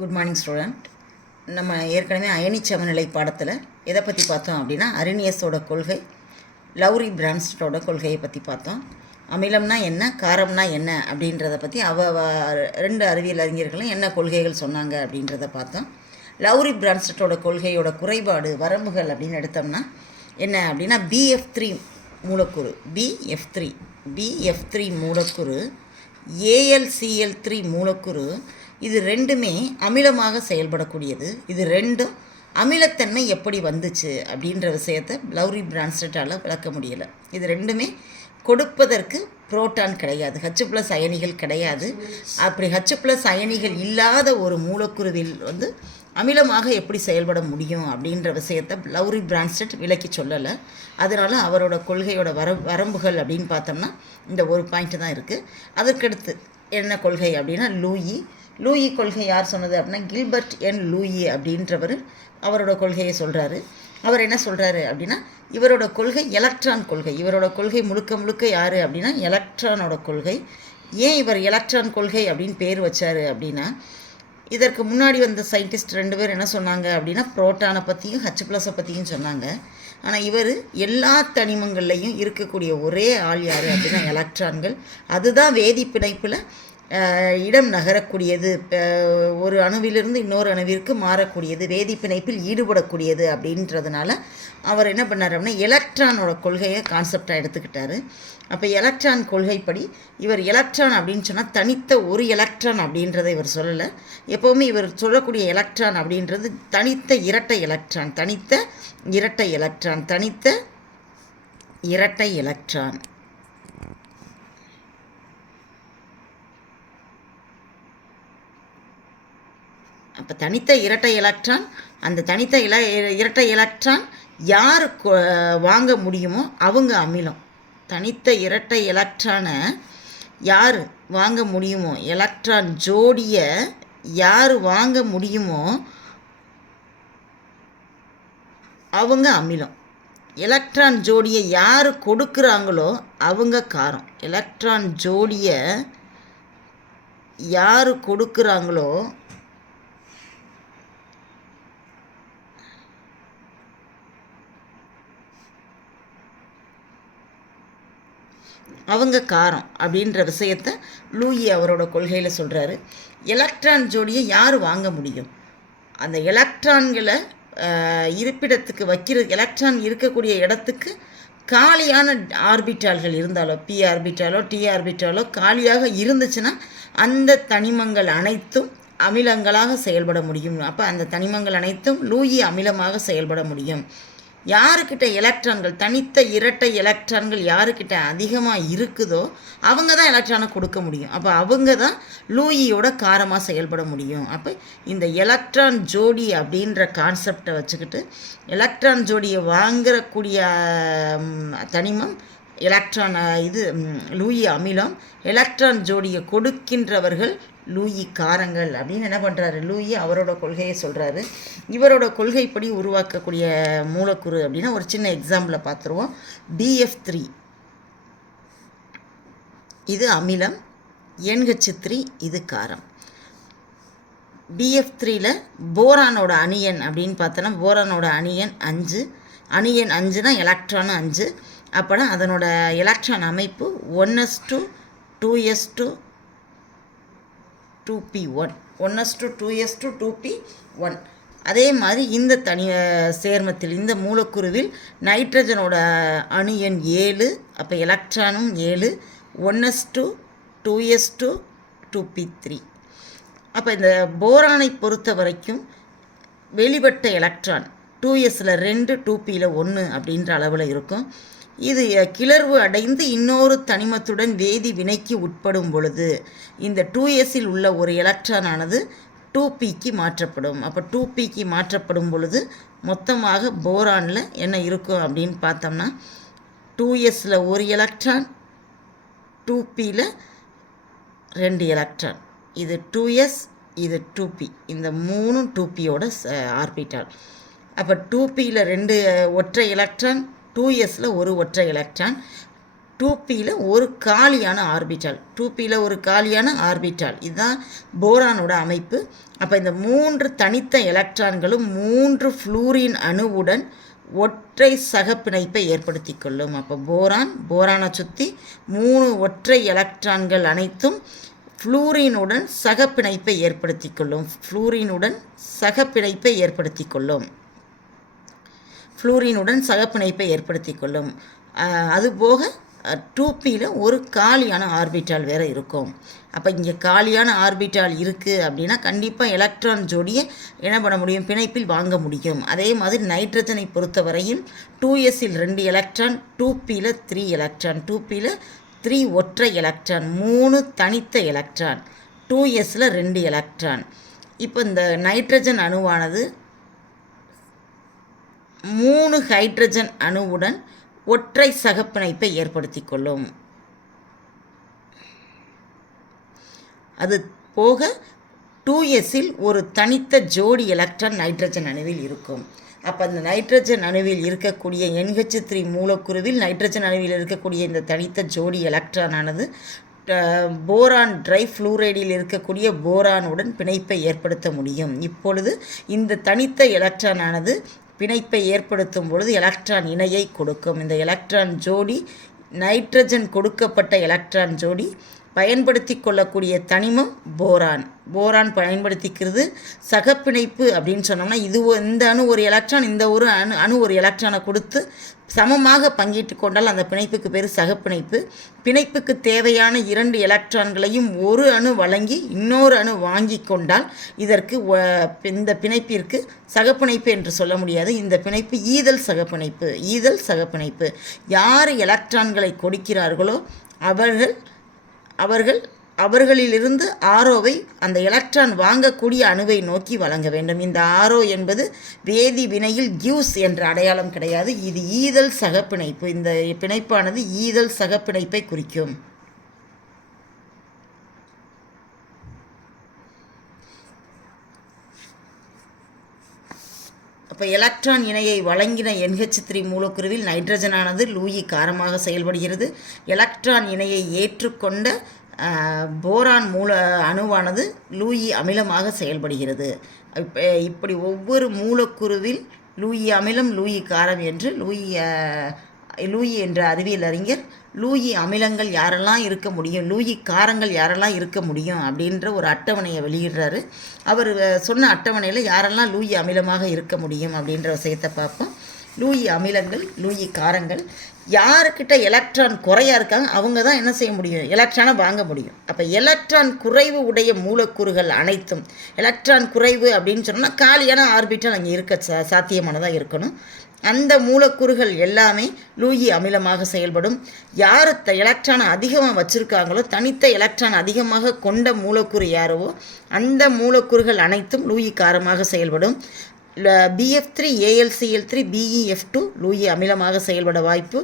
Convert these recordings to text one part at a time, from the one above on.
Good morning student நம்ம ஏற்கனவே அயனி சமநிலை பாடத்தில் எதை பற்றி பார்த்தோம் அப்படின்னா அரினியஸோட கொள்கை லவ்ரி பிரான்ஸ்டோட கொள்கையை பற்றி பார்த்தோம். அமிலம்னா என்ன காரம்னா என்ன அப்படின்றத பற்றி அவ ரெண்டு அறிவியல் அறிஞர்களும் என்ன கொள்கைகள் சொன்னாங்க அப்படின்றத பார்த்தோம். லவ்ரி பிரான்ஸ்டோட கொள்கையோட குறைபாடு வரம்புகள் அப்படின்னு எடுத்தோம்னா என்ன அப்படின்னா பிஎஃப் த்ரீ மூலக்கூறு B F three B F three மூலக்கூறு A L C L three மூலக்கூறு இது ரெண்டுமே அமிலமாக செயல்படக்கூடியது. இது ரெண்டும் அமிலத்தன்மை எப்படி வந்துச்சு அப்படின்ற விஷயத்தை லவ்ரி பிரான்ஸ்டால் விளக்க முடியலை. இது ரெண்டுமே கொடுப்பதற்கு புரோட்டான் கிடையாது. ஹச்சு ப்ளஸ் அயனிகள் கிடையாது. அப்படி ஹச்சு ப்ளஸ் அயனிகள் இல்லாத ஒரு மூலக்குருவில் வந்து அமிலமாக எப்படி செயல்பட முடியும் அப்படின்ற விஷயத்தை லவ்ரி பிரான்ஸ்டட் விளக்கி சொல்லலை. அதனால் அவரோட கொள்கையோட வர வரம்புகள் அப்படின்னு பார்த்தோம்னா இந்த ஒரு பாயிண்ட் தான் இருக்குது அதற்கடுத்து என்ன கொள்கை அப்படின்னா லூயி லூயி கொள்கை யார் சொன்னது அப்படின்னா கில்பர்ட் என் லூயி அப்படின்றவர் அவரோட கொள்கையை சொல்கிறாரு அவர் என்ன சொல்கிறாரு அப்படின்னா இவரோட கொள்கை எலக்ட்ரான் கொள்கை. இவரோட கொள்கை முழுக்க முழுக்க யார் அப்படின்னா எலக்ட்ரானோட கொள்கை. ஏன் இவர் எலக்ட்ரான் கொள்கை அப்படின்னு பேர் வச்சார் அப்படின்னா இதற்கு முன்னாடி வந்த சயின்டிஸ்ட் ரெண்டு பேர் என்ன சொன்னாங்க அப்படின்னா புரோட்டானை பற்றியும் ஹச் ப்ளஸை பற்றியும் சொன்னாங்க. ஆனால் இவர் எல்லா தனிமங்கள்லையும் இருக்கக்கூடிய ஒரே ஆள் யார் அப்படின்னா எலக்ட்ரான்கள். அதுதான் வேதி பிணைப்பில் இடம் நகரக்கூடியது. ஒரு அணுவிலிருந்து இன்னொரு அணுவிற்கு மாறக்கூடியது. வேதி பிணைப்பில் ஈடுபடக்கூடியது அப்படின்றதுனால அவர் என்ன பண்ணார் அப்படின்னா எலக்ட்ரானோட கொள்கையை கான்செப்டாக எடுத்துக்கிட்டாரு. அப்போ எலக்ட்ரான் கொள்கைப்படி இவர் எலக்ட்ரான் அப்படின்னு சொன்னால் தனித்த ஒரு எலக்ட்ரான் அப்படின்றத இவர் சொல்லலை. எப்போவுமே இவர் சொல்லக்கூடிய எலக்ட்ரான் அப்படின்றது தனித்த இரட்டை எலக்ட்ரான் தனித்த இரட்டை எலக்ட்ரான் தனித்த இரட்டை எலக்ட்ரான். அப்போ தனித்த இரட்டை எலக்ட்ரான் அந்த தனித்த இல இரட்டை எலக்ட்ரான் யார் வாங்க முடியுமோ அவங்க அமிலம். தனித்த இரட்டை எலக்ட்ரானை யார் வாங்க முடியுமோ எலக்ட்ரான் ஜோடியை யார் வாங்க முடியுமோ அவங்க அமிலம். எலக்ட்ரான் ஜோடியை யார் கொடுக்குறாங்களோ அவங்க காரம். எலக்ட்ரான் ஜோடியை யார் கொடுக்குறாங்களோ அவங்க காரம் அப்படின்ற விஷயத்த லூயி அவரோட கொள்கையில் சொல்கிறாரு எலக்ட்ரான் ஜோடியை யார் வாங்க முடியும்? அந்த எலக்ட்ரான்களை இருப்பிடத்துக்கு வைக்கிற எலக்ட்ரான் இருக்கக்கூடிய இடத்துக்கு காலியான ஆர்பிட்டால்கள் இருந்தாலோ பி ஆர்பிட்டாலோ டி ஆர்பிட்டாலோ காலியாக இருந்துச்சுன்னா அந்த தனிமங்கள் அனைத்தும் அமிலங்களாக செயல்பட முடியும். அப்போ அந்த தனிமங்கள் அனைத்தும் லூயி அமிலமாக செயல்பட முடியும். யாருக்கிட்ட எலக்ட்ரான்கள் தனித்த இரட்டை எலக்ட்ரான்கள் யாருக்கிட்ட அதிகமாக இருக்குதோ அவங்க தான் எலக்ட்ரானை கொடுக்க முடியும். அப்போ அவங்க தான் லூயியோட காரமாக செயல்பட முடியும். அப்போ இந்த எலக்ட்ரான் ஜோடி அப்படின்ற கான்செப்டை வச்சுக்கிட்டு எலக்ட்ரான் ஜோடியை வாங்கிறக்கூடிய தனிமம் எலக்ட்ரான் இது லூயி அமிலம் எலக்ட்ரான் ஜோடியை கொடுக்கின்றவர்கள் லூயி காரங்கள் அப்படின்னு என்ன பண்ணுறாரு லூயி அவரோட கொள்கையை சொல்கிறாரு இவரோட கொள்கைப்படி உருவாக்கக்கூடிய மூலக்கூறு அப்படின்னா ஒரு சின்ன எக்ஸாம்பிளை பார்த்துருவோம். பிஎஃப் த்ரீ இது அமிலம் என்ஹெச் த்ரீ இது காரம். பிஎஃப் த்ரீல போரானோட அணியன் அப்படின்னு பார்த்தோன்னா போரானோட அணியன் அஞ்சு. அணியன் அஞ்சுனா எலக்ட்ரான் அஞ்சு. அப்போனா அதனோட எலக்ட்ரான் அமைப்பு one S two two S two two P one one S two two S two two P one அதே மாதிரி இந்த தனி சேர்மத்தில் இந்த மூலக்கூறுவில் நைட்ரஜனோட அணு எண் ஏழு அப்போ எலக்ட்ரானும் ஏழு. One S two two S two two P three அப்போ இந்த போரானை பொறுத்த வரைக்கும் வெளிப்பட்ட எலக்ட்ரான் டூ எஸில் ரெண்டு டூ பியில் ஒன்று அப்படின்ற அளவில் இருக்கும். இது கிளர்வு அடைந்து இன்னொரு தனிமத்துடன் வேதி வினைக்கு உட்படும் பொழுது இந்த டூ எஸில் உள்ள ஒரு எலக்ட்ரானானது டூ பிக்கு மாற்றப்படும். அப்போ டூ பிக்கு மாற்றப்படும் பொழுது மொத்தமாக போரானில் என்ன இருக்கும் அப்படின்னு பார்த்தோம்னா டூ எஸில் ஒரு எலக்ட்ரான் டூ பியில் ரெண்டு எலக்ட்ரான். இது டூ எஸ் இது டூ பி. இந்த மூணும் டூ பியோட ஆர்பிட்டால். அப்போ டூ பியில் ரெண்டு ஒற்றை எலக்ட்ரான் டூ எஸில் ஒரு ஒற்றை எலக்ட்ரான் டூ பியில் ஒரு காலியான ஆர்பிட்டால் டூ பியில் ஒரு காலியான ஆர்பிட்டால் இதுதான் போரானோட அமைப்பு. அப்போ இந்த மூன்று தனித்த எலக்ட்ரான்களும் மூன்று ஃப்ளூரின் அணுவுடன் ஒற்றை சகப்பிணைப்பை ஏற்படுத்தி கொள்ளும். அப்போ போரான் போரானை சுற்றி மூணு ஒற்றை எலக்ட்ரான்கள் அனைத்தும் ஃப்ளூரினுடன் சகப்பிணைப்பை ஏற்படுத்தி கொள்ளும். ஃப்ளூரினுடன் சகப்பிணைப்பை ஏற்படுத்தி கொள்ளும். ஃப்ளூரினுடன் சகப்பிணைப்பை ஏற்படுத்தி கொள்ளும். அதுபோக டூ பியில் ஒரு காலியான ஆர்பிட்டால் வேறு இருக்கும். அப்போ இங்கே காலியான ஆர்பிட்டால் இருக்குது அப்படின்னா கண்டிப்பாக எலக்ட்ரான் ஜோடியை என்ன பண்ண முடியும்? பிணைப்பில் வாங்க முடியும். அதே மாதிரி நைட்ரஜனை பொறுத்தவரையில் டூ எஸ்ஸில் ரெண்டு எலக்ட்ரான் டூ பியில் த்ரீ எலக்ட்ரான் டூ பியில் த்ரீ ஒற்றை எலக்ட்ரான் மூணு தனித்த எலக்ட்ரான் டூ எஸ்ஸில் ரெண்டு எலக்ட்ரான். இப்போ இந்த நைட்ரஜன் அணுவானது மூணு ஹைட்ரஜன் அணுவுடன் ஒற்றை சகப்பிணைப்பை ஏற்படுத்தி கொள்ளும் அது போக டூ எஸ்ஸில் ஒரு தனித்த ஜோடி எலக்ட்ரான் நைட்ரஜன் அணுவில் இருக்கும். அப்போ அந்த நைட்ரஜன் அணுவில் இருக்கக்கூடிய என்ஹெச் த்ரீ மூலக்குருவில் நைட்ரஜன் அணுவில் இருக்கக்கூடிய இந்த தனித்த ஜோடி எலக்ட்ரானானது போரான் ட்ரை ஃப்ளூரைடில் இருக்கக்கூடிய போரானுடன் பிணைப்பை ஏற்படுத்த முடியும். இப்பொழுது இந்த தனித்த எலக்ட்ரானானது பிணைப்பை ஏற்படுத்தும் பொழுது எலக்ட்ரான் இணையை கொடுக்கும். இந்த எலக்ட்ரான் ஜோடி நைட்ரஜன் கொடுக்கப்பட்ட எலக்ட்ரான் ஜோடி பயன்படுத்தி கொள்ளக்கூடிய தனிமம் போரான். போரான் பயன்படுத்திக்கிறது சகப்பிணைப்பு அப்படின்னு சொன்னோம்னா இது இந்த அணு ஒரு எலக்ட்ரான் இந்த ஒரு அணு அணு ஒரு எலக்ட்ரானை கொடுத்து சமமாக பங்கிட்டு கொண்டால் அந்த பிணைப்புக்கு பேர் சகப்பிணைப்பு. பிணைப்புக்கு தேவையான இரண்டு எலக்ட்ரான்களையும் ஒரு அணு வழங்கி இன்னொரு அணு வாங்கி கொண்டால் இதற்கு இந்த பிணைப்பிற்கு சகப்பிணைப்பு என்று சொல்ல முடியாது. இந்த பிணைப்பு ஈதல் சகப்பிணைப்பு ஈதல் சகப்பிணைப்பு. யார் எலக்ட்ரான்களை கொடுக்கிறார்களோ அவர்கள் அவர்கள் அவர்களிலிருந்து ஆரோவை அந்த எலக்ட்ரான் வாங்கக்கூடிய அணுவை நோக்கி வழங்க வேண்டும். இந்த ஆரோ என்பது வேதி வினையில் கியூஸ் என்ற அடையாளம் கிடையாது. இது ஈதல் சகப்பிணைப்பு. இந்த பிணைப்பானது ஈதல் சகப்பிணைப்பை குறிக்கும். அப்போ எலக்ட்ரான் இணையை வழங்கின என்ஹெச் த்ரீ மூலக்குருவில் நைட்ரஜனானது லூயி காரமாக செயல்படுகிறது. எலக்ட்ரான் இணையை ஏற்றுக்கொண்ட போரான் மூல அணுவானது லூயி அமிலமாக செயல்படுகிறது. இப்படி ஒவ்வொரு மூலக்குருவில் லூயி அமிலம் லூயி காரம் என்று லூயி லூயி என்ற அறிவியல் அறிஞர் லூயி அமிலங்கள் யாரெல்லாம் இருக்க முடியும் லூயி காரங்கள் யாரெல்லாம் இருக்க முடியும் அப்படின்ற ஒரு அட்டவணையை வெளியிடுறாரு. அவர் சொன்ன அட்டவணையில் யாரெல்லாம் லூயி அமிலமாக இருக்க முடியும் அப்படின்ற விஷயத்தை பார்ப்போம். லூயி அமிலங்கள் லூயி காரங்கள் யாருக்கிட்ட எலக்ட்ரான் குறையாக இருக்காங்க அவங்க தான் என்ன செய்ய முடியும்? எலக்ட்ரானை வாங்க முடியும். அப்போ எலக்ட்ரான் குறைவு உடைய மூலக்கூறுகள் அனைத்தும் எலக்ட்ரான் குறைவு அப்படின்னு சொன்னால் காலியான ஆர்பிட்டல் அங்கே இருக்க சா சாத்தியமானதாக இருக்கணும். அந்த மூலக்கூறுகள் எல்லாமே லூயி அமிலமாக செயல்படும். யார் த எலக்ட்ரானை அதிகமாக வச்சுருக்காங்களோ தனித்த எலக்ட்ரான் அதிகமாக கொண்ட மூலக்கூறு யாரோ அந்த மூலக்கூறுகள் அனைத்தும் லூயி காரமாக செயல்படும். BF three AlCl three BeF two Lewis அமிலமாக செயல்பட வாய்ப்பு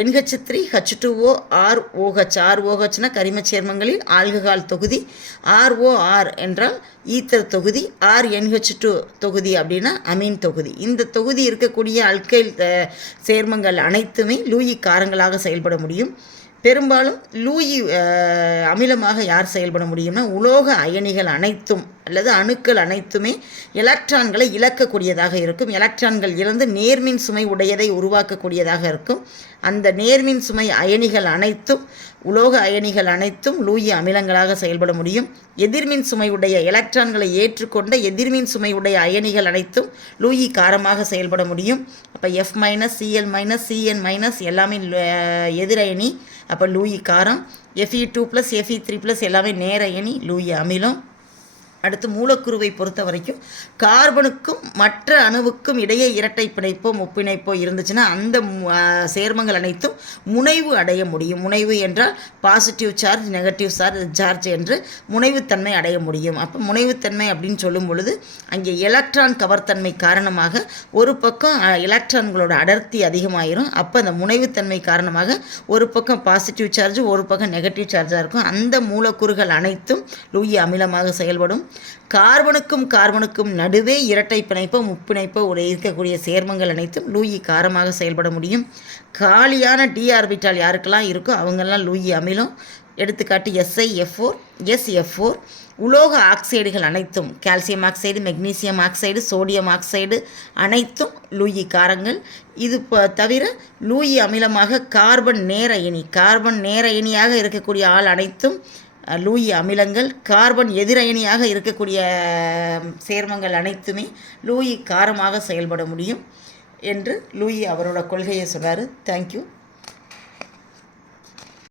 NH three H two O R OH R ஓஹெச்னா கரிமச் சேர்மங்களில் ஆல்கஹால் தொகுதி ஆர்ஓஆர் என்றால் ஈத்தர் தொகுதி ஆர் என்ஹெச் டூ தொகுதி அப்படின்னா அமீன் தொகுதி. இந்த தொகுதி இருக்கக்கூடிய அல்கைல் சேர்மங்கள் அனைத்துமே லூயி காரங்களாக செயல்பட முடியும். பெரும்பாலும் லூயி அமிலமாக யார் செயல்பட முடியும்னா உலோக அயனிகள் அனைத்தும் அல்லது அணுக்கள் அனைத்துமே எலக்ட்ரான்களை இழக்கக்கூடியதாக இருக்கும். எலக்ட்ரான்கள் இழந்து நேர்மின் சுமை உடையதை உருவாக்கக்கூடியதாக இருக்கும். அந்த நேர்மின் சுமை அயனிகள் அனைத்தும் உலோக அயனிகள் அனைத்தும் லூயி அமிலங்களாக செயல்பட முடியும். எதிர்மின் சுமையுடைய எலக்ட்ரான்களை ஏற்றுக்கொண்ட எதிர்மின் சுமையுடைய அயனிகள் அனைத்தும் லூயி காரமாக செயல்பட முடியும். அப்போ F minus CL minus CN minus எல்லாமே எதிரயனி அப்போ லூயி காரம். FE two plus FE three plus எல்லாமே நேர அயனி லூயி அமிலம். அடுத்து மூலக்கூறுவை பொறுத்த வரைக்கும் கார்பனுக்கும் மற்ற அணுவுக்கும் இடையே இரட்டை பிணைப்போ முப்பிணைப்போ இருந்துச்சுன்னா அந்த சேர்மங்கள் அனைத்தும் முனைவு அடைய முடியும். முனைவு என்றால் positive charge negative charge charge என்று முனைவுத்தன்மை அடைய முடியும். அப்போ முனைவுத்தன்மை அப்படின்னு சொல்லும் பொழுது அங்கே எலக்ட்ரான் கவர்த்தன்மை காரணமாக ஒரு பக்கம் எலக்ட்ரான்களோட அடர்த்தி அதிகமாயிரும். அப்போ அந்த முனைவுத்தன்மை காரணமாக ஒரு பக்கம் பாசிட்டிவ் சார்ஜ் ஒரு பக்கம் நெகட்டிவ் சார்ஜாக இருக்கும். அந்த மூலக்கூறுகள் அனைத்தும் லூயி அமிலமாக செயல்படும். கார்பனுக்கும் கார்பனுக்கும் நடுவே இரட்டை பிணைப்போ முப்பிணைப்போ உடைய இருக்கக்கூடிய சேர்மங்கள் அனைத்தும் லூயி காரமாக செயல்பட முடியும். காலியான டி ஆர்பிட்டால் யாருக்கெல்லாம் இருக்கோ அவங்கெல்லாம் லூயி அமிலம். எடுத்துக்காட்டு எஸ்ஐ எஃப் ஃபோர் ஃபோர் உலோக ஆக்சைடுகள் அனைத்தும் calcium oxide magnesium oxide sodium oxide அனைத்தும் லூயி காரங்கள். இது தவிர லூயி அமிலமாக கார்பன் நேர இனி கார்பன் நேர இனியாக இருக்கக்கூடிய ஆள் அனைத்தும் லூயி அமிலங்கள் கார்பன் எதிரயனியாக இருக்கக்கூடிய சேர்மங்கள் அனைத்துமே லூயி காரமாக செயல்பட முடியும் என்று லூயி அவரோட கொள்கையை சொல்கிறாரு தேங்க்யூ